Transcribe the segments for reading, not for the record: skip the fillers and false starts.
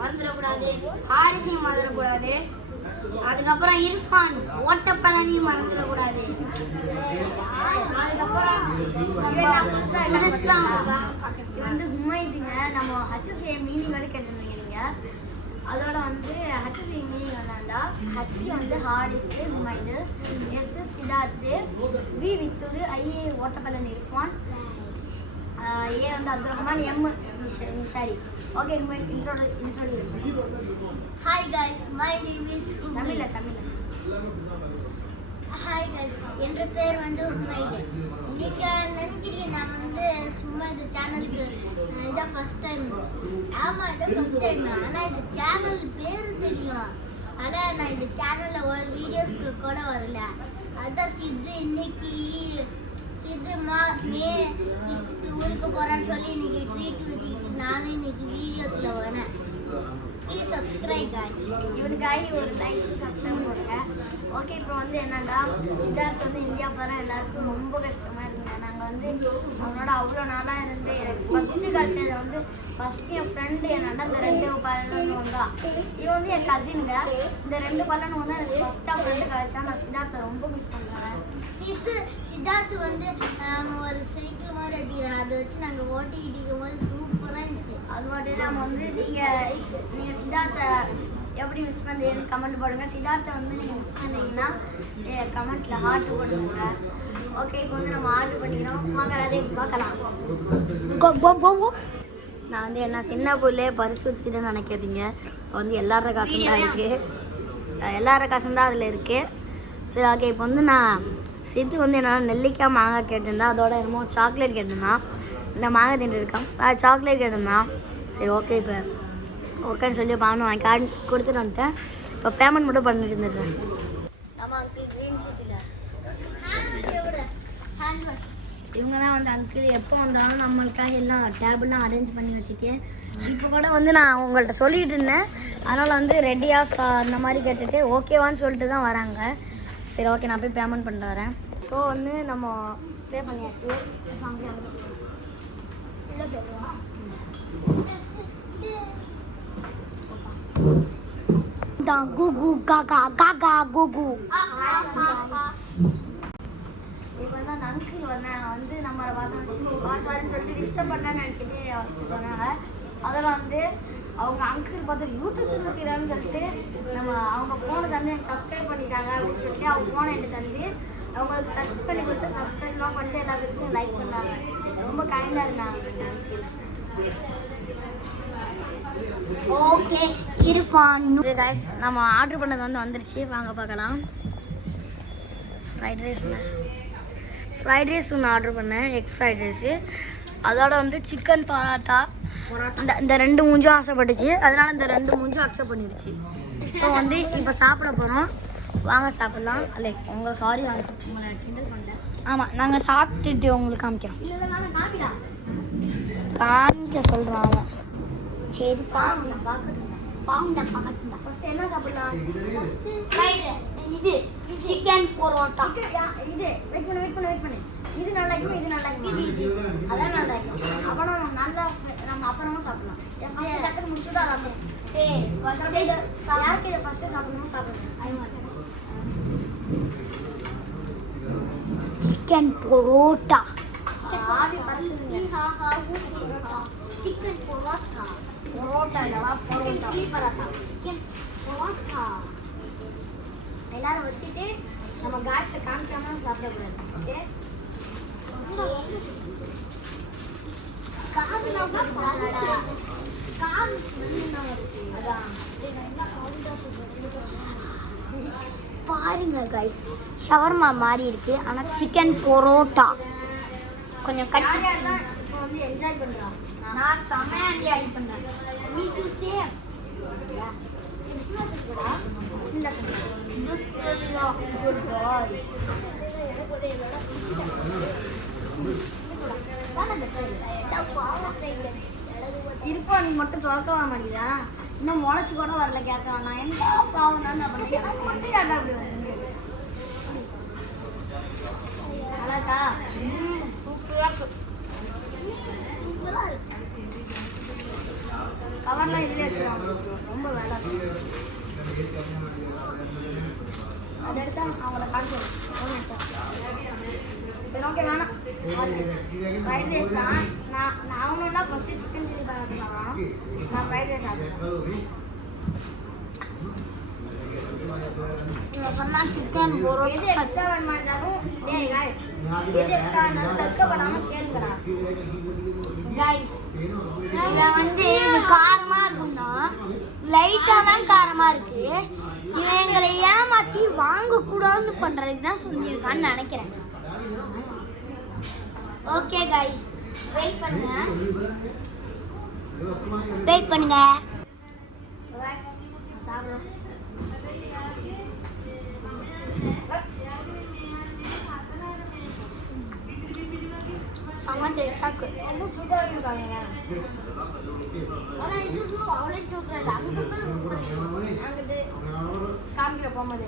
மறந்துடக்கூடாது, ஹாரிஸையும் மறந்துடக்கூடாது, அதுக்கப்புறம் இர்ஃபான் ஓட்டப்பழனியும் மறந்துடக்கூடாது. அதுக்கப்புறம் இது வந்து ஹுமைதுங்க. நம்ம ஹச்எஸ்ஏ மீனிங் வரை கேட்டிருந்தீங்க நீங்கள். அதோட வந்து ஹச்எஸ்ஏ மீனிங் என்னன்னா ஹச் வந்து Haris, Humaidu, S Siddharth, V Vithur, IA Ottapazhani Irfan, A வந்து Abdul Rahman, M Mishari. Okay, introduce. Hi guys, my name is Tamil. Hi guys, என் பேர் வந்து ஹுமைது. நீங்கள் நினைக்கிறீங்க நான் வந்து சும்மா இந்த சேனலுக்கு இதான் ஃபஸ்ட் டைம். ஆமாம், இதான் ஃபஸ்ட் டைம். ஆனால் இந்த சேனல் பேர் தெரியும், ஆனால் நான் இந்த சேனலில் ஒரு வீடியோஸ்க்கு கூட வரல. அதான் இன்னைக்கு மே 6th ஊருக்கு போகிறான்னு சொல்லி இன்னைக்கு ட்ரீட் வச்சுக்கிட்டு நானும் இன்னைக்கு வீடியோஸில் வரேன். Please subscribe guys. இவனுக்காக ஒரு லைக் சப்ஸ்கிரைப் பண்ணுங்க. ஓகே, இப்போ வந்து என்னன்னா சித்தார்த் வந்து இந்தியா போகிறேன் எல்லாருக்கும் ரொம்ப கஷ்டமாக இருக்குங்க. நாங்கள் வந்து அவனோட அவ்வளோ நாளாக இருந்து எனக்கு ஃபஸ்ட்டு கிடச்சது வந்து ஃபஸ்ட்டு என் ஃப்ரெண்டு என்னன்னா இந்த 2 பல்லன் வந்தான். இவன் வந்து என் கசின்ங்க. இந்த 2 பல்லன் வந்து எனக்கு ஃபஸ்ட்டாக ஃப்ரெண்டு கிடச்சா. நான் சித்தார்த்தை ரொம்ப மிஸ் பண்ணுறேன். சித்தார்த்து வந்து ஒரு சைக்கிள் மாதிரி வச்சுக்கிறேன். அதை வச்சு நாங்கள் ஓட்டிக்கிட்டு இருக்கும் போது சூப்பராக இருந்துச்சு. அது மட்டும் நம்ம வந்து நீங்கள் சித்தார்த்தை எப்படி மிஸ் பண்ணுறீங்கன்னு கமெண்ட் போடுங்க. சித்தார்த்தை வந்து நீங்கள் மிஸ் பண்ணுறீங்கன்னா கமெண்ட்டில் ஹார்ட் போடுங்க. ஓகே, இப்போ வந்து நம்ம ஆர்டர் பண்ணிக்கிறோம். வாங்க அதே பார்க்கலாம். நான் வந்து என்ன சின்ன பிள்ளையே பரிசு வச்சுக்கிட்டேன்னு நினைக்காதீங்க. வந்து எல்லாரோட காசும் தான் இருக்குது, எல்லாரோட காசும் தான் அதில் இருக்குது. சரி, ஓகே. இப்போ வந்து நான் சித்து வந்து என்னால் நெல்லிக்காய் மாங்காய் கேட்டிருந்தேன். அதோட என்னமோ சாக்லேட் கேட்டிருந்தான். இந்த மாங்காய் திண்டு இருக்கான், சாக்லேட் கேட்டிருந்தான். சரி, ஓகே. இப்போ ஓகேன்னு சொல்லி பணம் வாங்கி கார்டு கொடுத்துட்டு வந்துட்டேன். இப்போ பேமெண்ட் மட்டும் பண்ணிட்டு இருந்துடுறேன். நம்ம அங்கிள் க்ரீன் சிட்டியில் இவங்க தான் வந்து அங்கிள் எப்போ வந்தாலும் நம்மளுக்காக எல்லாம் டேபிள்லாம் அரேஞ்ச் பண்ணி வச்சுட்டு இப்போ கூட வந்து நான் உங்கள்கிட்ட சொல்லிகிட்டு இருந்தேன். அதனால் வந்து ரெடியாக அந்த மாதிரி கேட்டுட்டு ஓகேவான்னு சொல்லிட்டு தான் வராங்க. சரி, ஓகே, நான் போய் பேமெண்ட் பண்ணிட்டு வரேன். ஸோ வந்து நம்ம பே பண்ணியாச்சு. குகு காக்கா காக்கா குகு. இப்போ வந்து அந்த அங்கிள் வந்து நம்மளை பார்த்து சொல்லிட்டு டிஸ்டர்ப் பண்ணான்னு நினச்சிட்டு சொன்னாங்க. அதில் வந்து அவங்க அங்கிள் பார்த்து யூடியூப் வச்சுக்கிறான்னு சொல்லிட்டு அவங்க ஃபோனுக்கு வந்து எனக்கு சப்ஸ்கிரைப் பண்ணிட்டாங்க அப்படின்னு சொல்லிட்டு அவங்க ஃபோனை எடுத்து தந்து அவங்களுக்கு சர்ச் பண்ணி கொடுத்து சப்ஸ்கிரைப்லாம் பண்ணிட்டு எல்லாருக்கும் லைக் பண்ணாங்க. ரொம்ப கைண்டாக இருந்தாங்க அந்த அங்கிள். ஓகே, இர்ஃபான் गाइस, நம்ம ஆர்டர் பண்ணது வந்து வந்துருச்சு. வாங்க பார்க்கலாம். ஃப்ரைட் ரைஸ் ஒன்று ஆர்டர் பண்ணேன், எக் ஃப்ரைட் ரைஸு. அதோட வந்து சிக்கன் பரோட்டா. இந்த 2 மூஞ்சும் ஆசைப்பட்டுச்சு, அதனால இந்த 2 மூஞ்சும் அக்செப்ட் பண்ணிடுச்சு. ஸோ வந்து இப்போ சாப்பிட போகிறோம். வாங்க சாப்பிட்லாம். லைக் உங்களை சாரி உங்களை கிண்டல் பண்ணிட்டேன். ஆமாம், நாங்கள் சாப்பிட்டுட்டு உங்களுக்கு காமிக்கிறோம். காமிக்க சொல்கிறோம். ஆமாம், சரி, ஃபர்ஸ்ட் என்ன சாப்பிடலாம்? இது சிக்கன் பரோட்டா. இது வெயிட் பண்ணு. இது நல்லா இருக்கும், இது நல்லா இருக்கும், இது அதான் நல்லா இருக்கும். அப்புறம் நல்லா நம்ம அப்புறமா சாப்பிடலாம். ஃபர்ஸ்ட் டக்குனு முடிச்சுட்டா சாப்பிடுவோம். யாருக்கு இதை ஃபர்ஸ்ட்டு சாப்பிடணும் சாப்பிடுங்க. Chicken parotta. Chicken paratha chicken paratha எல்லாரும் வச்சுட்டு நம்ம காட்ல காமிக்காம சாப்பிடக்கூடாது. ஓகே, பாருங்க கைஸ், ஷவர்மா மாதிரி இருக்கு, ஆனா சிக்கன் பரோட்டா கொஞ்சம் கட்டி வந்து என்ஜாய் பண்றோம். நான் செமையா என்ஜாய் பண்றேன். மீ டு சேம் இருப்பா. நீ மட்டும் திறக்க வர மாட்டேங்குதா? இன்னும் முளைச்சு கூட வரல. கேட்கலாம் நான் என்ன பாவம் தான் மட்டும் கேட்டா அப்படி வந்து நல்லாக்கா சூப்பரா இருக்கு. கவர்லாம் இதுலேயே வச்சுருவாங்க. ரொம்ப வேலை. அதை எடுத்தா அவங்கள காட்டுவோம். சரி ஓகே வேணாம். ஃப்ரைட் ரைஸ் தான். நான் அவனுன்னா ஃபஸ்ட்டு சிக்கன் சில்லி பண்ணலாம். நான் ஃப்ரைட் ரைஸ் சாப்பிடுவேன். நீங்கள் சொன்னால் சிக்கன் ஒரு எது எக்ஸ்ட்ரா வேணுமா இருந்தாலும் டேய் காய்ஸ் எது எக்ஸ்ட்ரா இருந்தாலும் தக்கப்படாமல் கேளுங்கடா காய்ஸ். இவன் வந்து இது காரமாக இருக்கும்னா லைட்டாக தான் காரமாக இருக்கு. இவன் எங்களை ஏமாற்றி வாங்கக்கூடாதுன்னு பண்ணுறதுக்கு தான் சொல்லியிருக்கான்னு நினைக்கிறேன். ஓகே காய்ஸ் வெயிட் பண்ணுங்க. சாப்பிடுறோம். ரொம்ப சூப்பராக இருக்காங்க. ஆனால் இது அவ்வளோ சூப்பராக இல்லை. அங்கிட்டு காமிக்கிற போகும்போது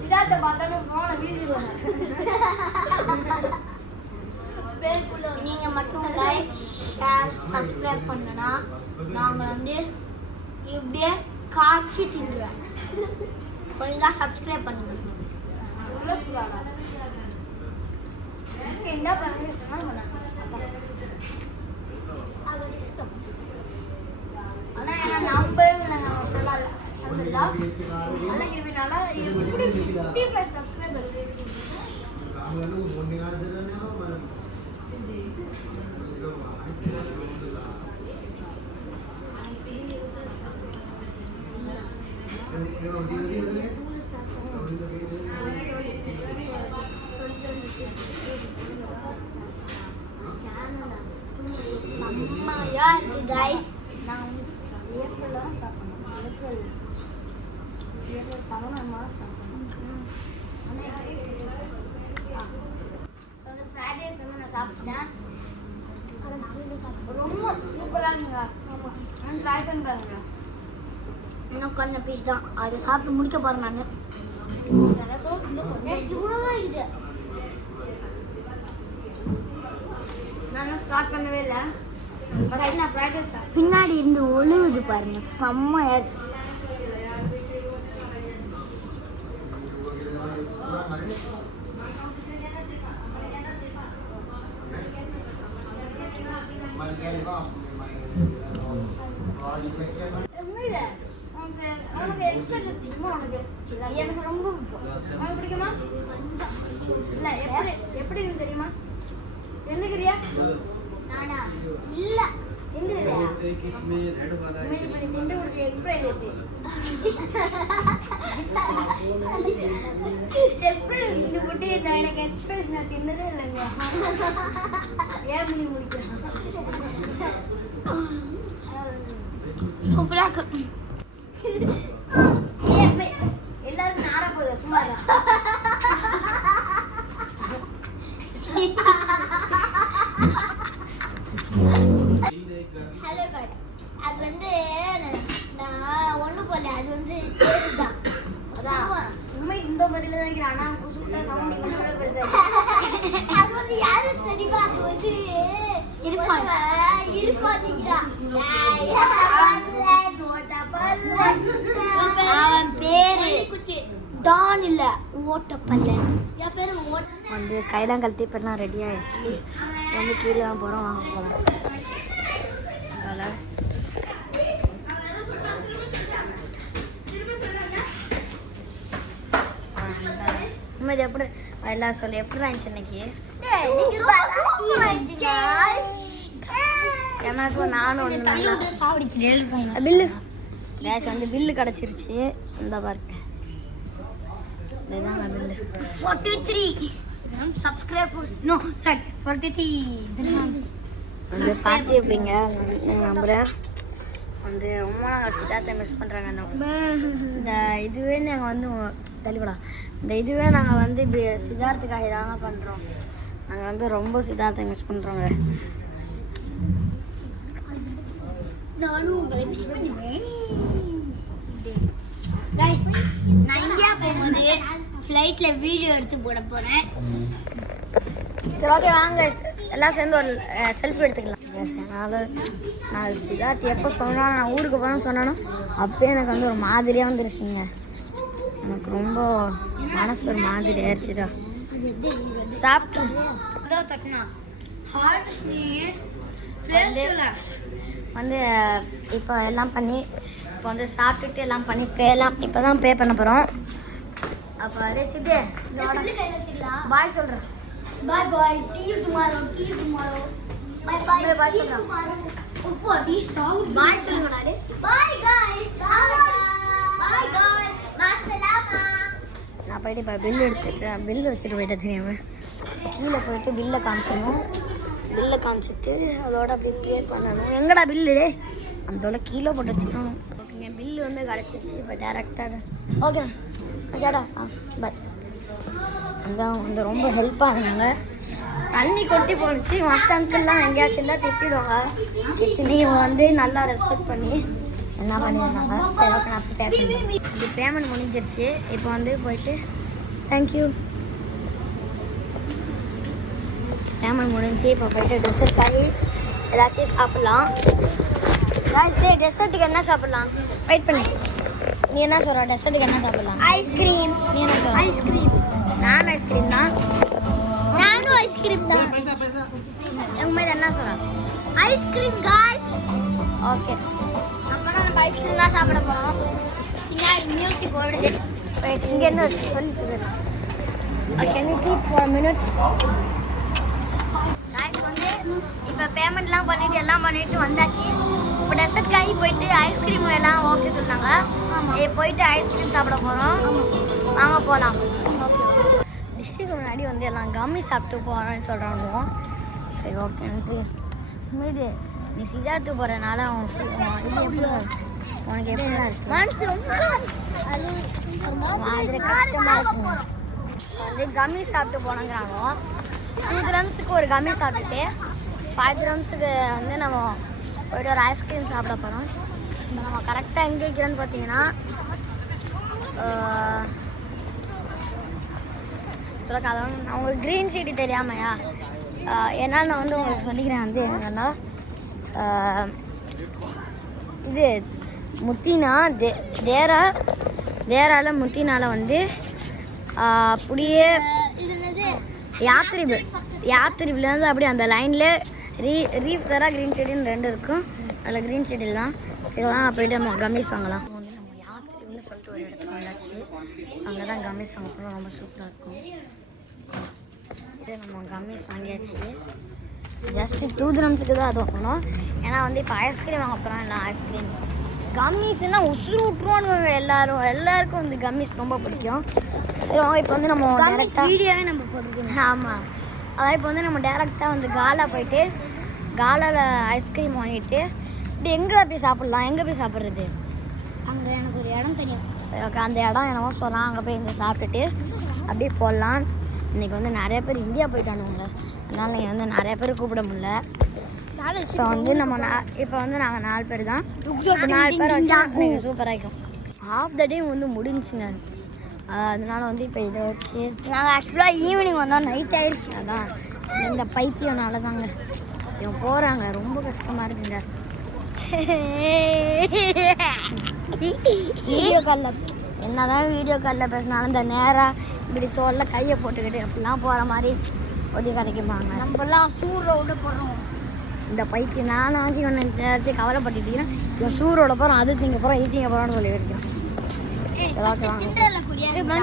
சித்தார்த்த பார்த்தாலும் ஃபோனை வீசிடுவாங்க. நீங்கள் மட்டும் லைக் ஷேர் சப்ஸ்கிரைப் பண்ணனா நாங்கள் வந்து இப்படியே காட்சி தின்றுவேன். ஒழுங்காக சப்ஸ்கிரைப் பண்ணுங்க. என்ன பண்ணுங்க ஆனால் ஏன்னா நம்ம சொல்லல சப்ஸ்கிரைபர்ஸ் செம்மையா இருக்கு கைஸ். நான் ஏப்ரல் ஸ்டார்ட் பண்ணேன். ஏப்ரல் 7 ஸ்டார்ட் பண்ணேன். ஃப்ரைட் ரைஸ் வந்து நான் சாப்பிட்டேன். ரொம்ப சூப்பராக இருக்குங்க. நான் ட்ரை பண்ணி பாருங்க. இன்னும் கொஞ்சம் பீஸ் தான். அதை சாப்பிட்டு முடிக்க போகிறேன் நான். இவ்வளோதான் இருக்குது. நான் ஸ்டார்ட் பண்ணவே இல்லை. பின்னாடி இருந்து ஒழுகுது பாருங்க. செம்மையா இருக்கு. எனக்கு ரொம்ப பிடிக்குமா? இல்லை எப்படி இருக்கு தெரியுமா? என்னக்கிறியா? நானா இல்ல எங்க एक इसमें रेड वाला है मैं निंडे उड़े एग फ्राइड राइस எப்படி இந்த புட்டி நான் எனக்கு எக்ஸ்பிரஸ் நான் தின்னதே இல்லங்க. ஏன் நீ முடிக்கிறேன் சூப்பரா இருக்கு. எல்லாரும் நாரா போகுது சும்மா ஹலோ गाइस. அது வந்து நான் ஒண்ணு போல அது வந்து சேஸ் தான். அதான் உண்மை இந்த பதில தான் இருக்கிறான். ஆனா சூப்பரா சவுண்ட் இவ்வளவு பெருசா இருக்கு. அது வந்து யாரு தெரியுமா? அது வந்து இர்ஃபான் நிக்கிறான். அவன் பேரு டான் இல்ல ஓட்டப்பல்லன். என் பேரு வந்து கையெல்லாம் கழட்டி இப்பெல்லாம் ரெடி ஆயிடுச்சு. வந்து கீழே தான் போகிறோம். வாங்க போகலாம். அதனால் இது எப்படி எல்லாம் சொல்லி எப்படி இருந்துச்சு இன்னைக்கு? எனக்கும் நானும் ஒன்று நல்லா பில்லு கேஸ் வந்து பில்லு கிடச்சிருச்சு. இந்த பாருங்க இதுதான் bill. 43 subscribers no sir 43 dirhams வந்து பார்த்துருப்பீங்க நம்புகிறேன். வந்து ரொம்ப நாங்கள் சித்தார்த்தை மிஸ் பண்ணுறாங்க. இந்த இதுவே நாங்கள் வந்து தள்ளிவிடலாம். இந்த இதுவே நாங்கள் வந்து சித்தார்த்துக்காக தாங்க பண்ணுறோம். நாங்கள் வந்து ரொம்ப சித்தார்த்தை மிஸ் பண்ணுறோங்க. நானும் உங்களை மிஸ் பண்ணுவேன். ஃப்ளைட்டில் வீடியோ எடுத்து போட போகிறேன். சரி ஓகே வாங்க எல்லாம் சேர்ந்து ஒரு செல்ஃபி எடுத்துக்கலாம். நான் சித்தார்த் எப்போ சொன்னாலும் நான் ஊருக்கு போகணும்னு சொன்னாலும் அப்பயே எனக்கு வந்து ஒரு மாதிரியாக வந்துருச்சுங்க. எனக்கு ரொம்ப மனசு ஒரு மாதிரி ஆயிடுச்சுடா. சாப்பிட்டு வந்து இப்போ எல்லாம் பண்ணி இப்போ வந்து சாப்பிட்டுட்டு எல்லாம் பண்ணி இப்போ தான் பே பண்ண போகிறோம். அப்போ அதே சித்து பாய் சொல்கிறேன். Bye bye. See you tomorrow. Bye bye. Bye bye. See you tomorrow. Bye சொல்லுங்க daddy. Bye guys. Bye guys. Masalama. நான் போயிட்டு இப்போ பில்லு எடுத்துக்கிறேன். பில்லு வச்சுட்டு போயிட்டேன் தெரியாமல். கீழே போயிட்டு பில்லை காமிக்கணும். பில்லை காமிச்சிட்டு அதோட அப்படியே பே பண்ணணும். எங்கடா பில்லு அதோட கீழே போட்டு வச்சுக்கணும். ஓகேங்க பில்லு வந்து கிடச்சிருச்சு. இப்போ டேரெக்டாக ஓகே சாடா பாய். அதான் வந்து ரொம்ப ஹெல்ப்பாக இருந்தாங்க. தண்ணி கொட்டி போணுச்சு. மற்ற அங்கிள்லாம் எங்கேயாச்சும் இருந்தால் திட்டிடுவாங்க. ஆக்சுவலி இவங்க வந்து நல்லா ரெஸ்பெக்ட் பண்ணி என்ன பண்ணியிருந்தாங்க. சரி ஓகே நான் பே பண்ணுறேன். இது பேமெண்ட் முடிஞ்சிருச்சு. இப்போ வந்து போயிட்டு தேங்க்யூ பேமெண்ட் முடிஞ்சு இப்போ போயிட்டு டெசர்ட் காய் ஏதாச்சும் சாப்பிட்லாம். டெசர்ட்டுக்கு என்ன சாப்பிட்லாம் வெயிட் பண்ணி நீ என்ன சொல்கிற? டெசர்ட்டுக்கு என்ன சாப்பிட்லாம்? ஐஸ்கிரீம். நீ என்ன சொல்கிற? ஐஸ்கிரீம். நானும் ஐஸ்கிரீம் தான். நானும் ஐஸ்கிரீம் தான். எங்கள் மாதிரி என்ன சொல்கிறேன்? Ice cream guys. ஓகே அப்போனா நம்ம ஐஸ்கிரீம் தான் சாப்பிட போகிறோம். பின்னாடி மியூசிக் ஓடுது. ரைட் இங்கே என்ன சொல்லிட்டு can you keep for minutes. Guys வந்து இப்போ பேமெண்ட்லாம் பண்ணிவிட்டு எல்லாம் பண்ணிவிட்டு வந்தாச்சு. இப்போ டெசர்ட் காய் போயிட்டு ஐஸ்கிரீம் எல்லாம் ஓகே சொன்னாங்க. போயிட்டு ஐஸ்கிரீம் சாப்பிட போகிறோம். வாங்க போகலாம். டிஸ்ட்ரிக்ட் முன்னாடி வந்து எல்லாம் கம்மி சாப்பிட்டு போகிறோன்னு சொல்கிறாங்க. சரி ஓகே நன்றி. மீது நீ சித்தார்த்து போகிறனால உனக்கு எப்படி மனசு ரொம்ப மாதிரி கஷ்டமாக இருக்குங்க. வந்து கம்மி சாப்பிட்டு போனோங்கிறாங்க. 2 கிராம்ஸுக்கு ஒரு கம்மி சாப்பிட்டுட்டு 5 கிராம்ஸுக்கு வந்து நம்ம போய்ட்டு ஒரு ஐஸ்கிரீம் சாப்பிட போகிறோம். நம்ம கரெக்டாக எங்கே இருக்கிறோன்னு பார்த்தீங்கன்னா சொல்ல அதை நான் உங்களுக்கு க்ரீன் சிட்டி தெரியாமையா ஏன்னா நான் வந்து உங்களுக்கு சொல்லிக்கிறேன். வந்து என்னன்னா இது முத்தினா தேரால முத்தினால வந்து அப்படியே யாத்திரிபிலேருந்து அப்படியே அந்த லைனில் ரீஃப் தரா க்ரீன் சிட்டின்னு 2 இருக்கும். அதில் க்ரீன் சிட்டியில் தான். சரி வாங்க போய்ட்டு நம்ம கம்மீஸ் வாங்கலாம். வந்து நம்ம யாத்திரின்னு சொல்லிட்டு ஒரு இடத்துல வந்தாச்சு. அங்கே தான் கம்மீஸ் வாங்க போகிறோம். ரொம்ப சூப்பராக இருக்கும். நம்ம கம்மீஸ் வாங்கியாச்சு. ஜஸ்ட்டு 2 கிராம்ஸுக்கு தான் அது வாங்கணும். ஏன்னா வந்து இப்போ ஐஸ்கிரீம் வாங்க போகிறோம். இல்லை ஐஸ்கிரீம் கம்மீஸ்னால் உசுறு விட்ருவானுங்க எல்லாருக்கும் வந்து கம்மீஸ் ரொம்ப பிடிக்கும். சரி வாங்க இப்போ வந்து நம்ம வீடியோவே நம்ம போட்டுக்கணும். ஆமாம் அதான் இப்போ வந்து நம்ம டேரெக்டாக வந்து காலா போயிட்டு காலாவில் ஐஸ்கிரீம் வாங்கிட்டு இப்படி எங்கே போய் சாப்பிட்லாம்? எங்கே போய் சாப்பிட்றது? அங்கே எனக்கு ஒரு இடம் தெரியும். சரி ஓகே அந்த இடம் என்னமோ சொல்லலாம். அங்கே போய் இங்கே சாப்பிட்டுட்டு அப்படியே போடலாம். இன்றைக்கி வந்து நிறைய பேர் இந்தியா போயிட்டானுங்க. அதனால் நீங்கள் வந்து நிறைய பேர் கூப்பிட முடியல. ஸோ வந்து நம்ம இப்போ வந்து நாங்கள் 4 பேர் தான். 4 பேர் வச்சா நீங்கள் சூப்பராக இருக்கும். ஹாஃப் த டே வந்து முடிஞ்சுங்க. அதனால வந்து இப்போ இதை வச்சு நாங்கள் ஆக்சுவலாக ஈவினிங் வந்தோம். நைட் ஆயிடுச்சு. அதான் இந்த பைத்தியம்னால தாங்க இவங்க போகிறாங்க. ரொம்ப கஷ்டமாக இருக்குங்க. வீடியோ காலில் என்னதான் வீடியோ காலில் பேசினாலும் இந்த நேராக இப்படி தோலில் கையை போட்டுக்கிட்டு அப்படிலாம் போகிற மாதிரி ஒட்டி கிடைக்குமாங்க. நம்மலாம் சூரோட போகிறோம். இந்த பைத்தியம் நானும் ஆச்சு ஒன்று ஏதாச்சும் கவலைப்பட்டுட்டீங்கன்னா இவன் சூரோட போகிறோம் அது திங்க போகிறோம் இது திங்க போகிறோன்னு சொல்லி வைக்கிறோம்.